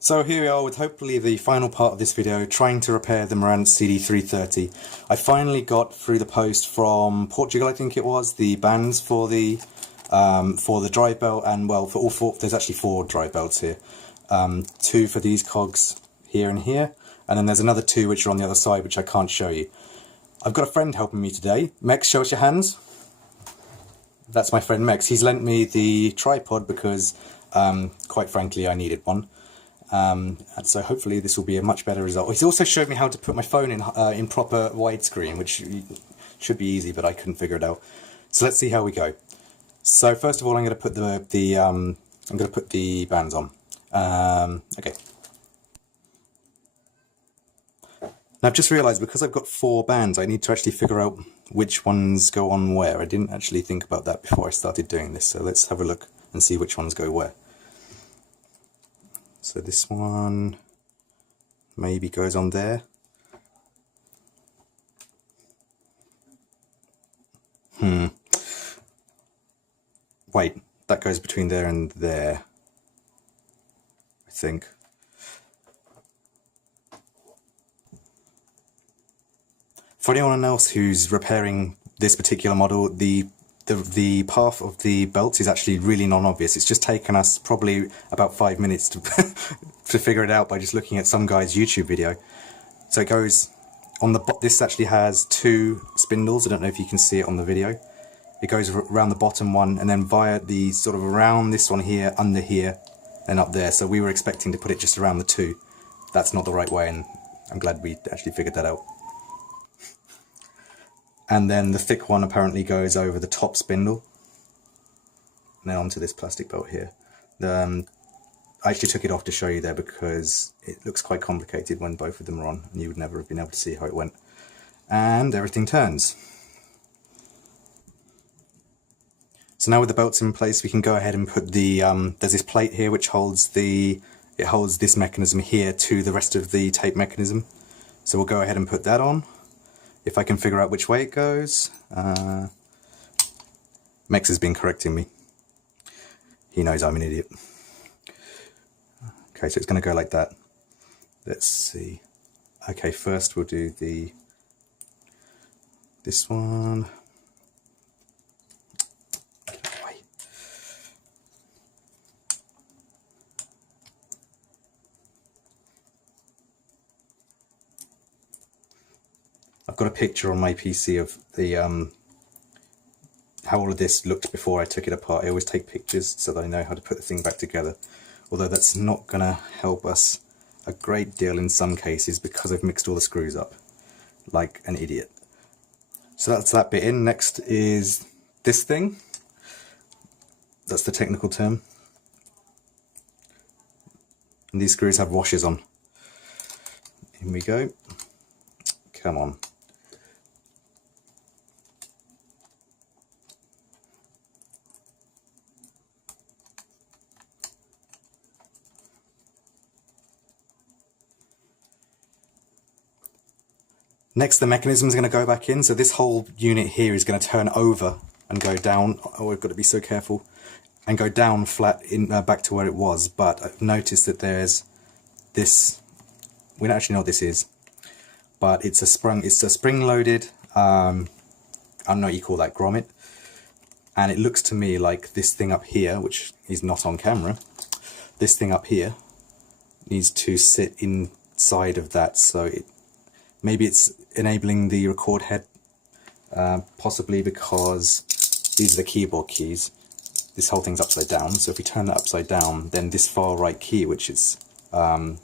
So here we are with hopefully the final part of this video, trying to repair the Marantz CD-330. I finally got through the post from Portugal, I think it was, the bands for the drive belt, and well, for all four, there's actually 4 drive belts here. 2 for these cogs here and here, and then there's another 2 which are on the other side which I can't show you. I've got a friend helping me today. Mex, show us your hands. That's my friend Mex. He's lent me the tripod because, quite frankly, I needed one. And so hopefully this will be a much better result. He's also showed me how to put my phone in proper widescreen, which should be easy, but I couldn't figure it out. So let's see how we go. So first of all, I'm going to put the bands on. Okay. Now I've just realised because I've got 4 bands, I need to actually figure out which ones go on where. I didn't actually think about that before I started doing this. So let's have a look and see which ones go where. So this one maybe goes on there. Wait, that goes between there and there, I think. For anyone else who's repairing this particular model, the path of the belts is actually really non-obvious. It's just taken us probably about 5 minutes to to figure it out by just looking at some guy's YouTube video. So it goes on the this actually has 2 spindles. I don't know if you can see it on the video. It goes around the bottom one and then via the sort of around this one here, under here, and up there. So we were expecting to put it just around the 2. That's not the right way, and I'm glad we actually figured that out. And then the thick one apparently goes over the top spindle. And then onto this plastic belt here. I actually took it off to show you there because it looks quite complicated when both of them are on, and you would never have been able to see how it went. And everything turns. So now with the belts in place, we can go ahead and put the, there's this plate here which holds it holds this mechanism here to the rest of the tape mechanism. So we'll go ahead and put that on. If I can figure out which way it goes. Mex has been correcting me. He knows I'm an idiot. Okay, so it's going to go like that. Let's see. Okay, first we'll do this one. Get away. I've got a picture on my PC of the how all of this looked before I took it apart. I always take pictures so that I know how to put the thing back together. Although that's not going to help us a great deal in some cases because I've mixed all the screws up like an idiot. So that's that bit in. Next is this thing. That's the technical term. And these screws have washers on. In we go. Come on. Next, the mechanism is going to go back in, so this whole unit here is going to turn over and go down. Oh, I've got to be so careful. And go down flat in back to where it was. But I've noticed that there's this. We don't actually know what this is, but it's a spring-loaded. I don't know what you call that, grommet. And it looks to me like this thing up here, which is not on camera. This thing up here needs to sit inside of that, so maybe it's enabling the record head, possibly because these are the keyboard keys. This whole thing's upside down, so if we turn that upside down, then this far right key, which is going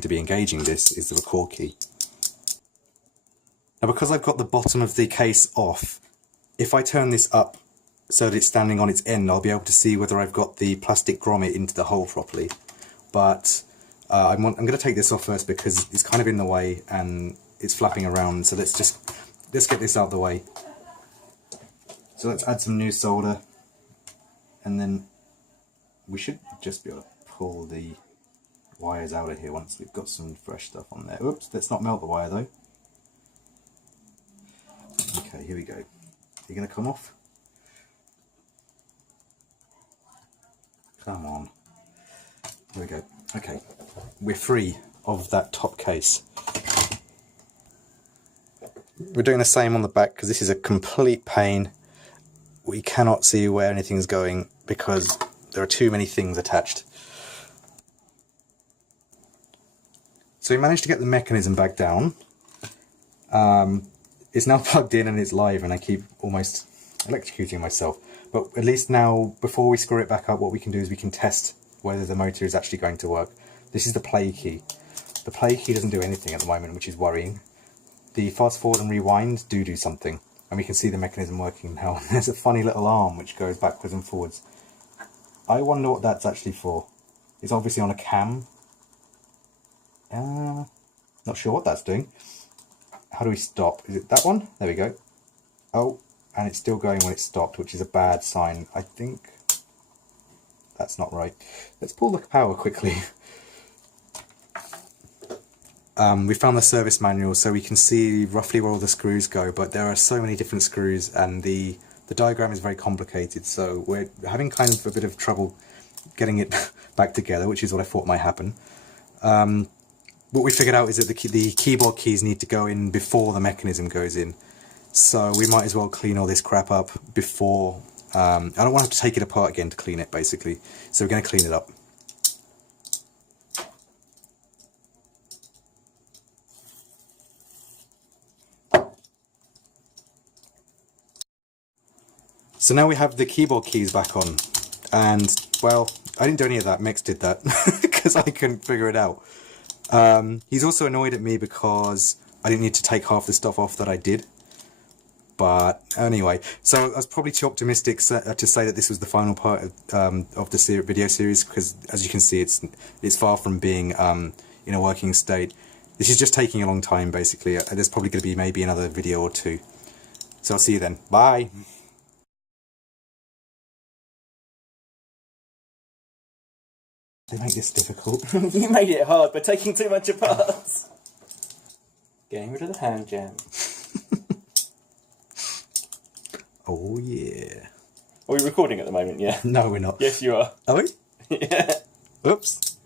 to be engaging this, is the record key. Now because I've got the bottom of the case off, if I turn this up so that it's standing on its end, I'll be able to see whether I've got the plastic grommet into the hole properly. But I'm going to take this off first because it's kind of in the way and it's flapping around. So let's get this out of the way. So let's add some new solder, and then we should just be able to pull the wires out of here once we've got some fresh stuff on there. Oops, let's not melt the wire though. Okay, here we go. Are you going to come off? Come on. There we go. Okay, we're free of that top case. We're doing the same on the back because this is a complete pain. We cannot see where anything's going because there are too many things attached. So we managed to get the mechanism back down. It's now plugged in and it's live, and I keep almost electrocuting myself. But at least now, before we screw it back up, what we can do is we can test whether the motor is actually going to work. This is the play key. The play key doesn't do anything at the moment, which is worrying. The fast forward and rewind do something, and we can see the mechanism working now. There's a funny little arm which goes backwards and forwards. I wonder what that's actually for. It's obviously on a cam. Not sure what that's doing. How do we stop? Is it that one? There we go. Oh, and it's still going when it stopped, which is a bad sign. I think that's not right. Let's pull the power quickly. We found the service manual, so we can see roughly where all the screws go, but there are so many different screws, and the diagram is very complicated, so we're having kind of a bit of trouble getting it back together, which is what I thought might happen. What we figured out is that the keyboard keys need to go in before the mechanism goes in, so we might as well clean all this crap up before. I don't want to have to take it apart again to clean it, basically, so we're going to clean it up. So now we have the keyboard keys back on, and, well, I didn't do any of that, Mix did that, because I couldn't figure it out. He's also annoyed at me because I didn't need to take half the stuff off that I did. But anyway, so I was probably too optimistic to say that this was the final part of the video series, because as you can see, it's far from being in a working state. This is just taking a long time, basically. There's probably going to be maybe another video or two. So I'll see you then. Bye! They make this difficult. You made it hard by taking too much apart. Getting rid of the hand jam. Oh yeah. Are we recording at the moment? Yeah. No, we're not. Yes, you are. Are we? Yeah. Oops.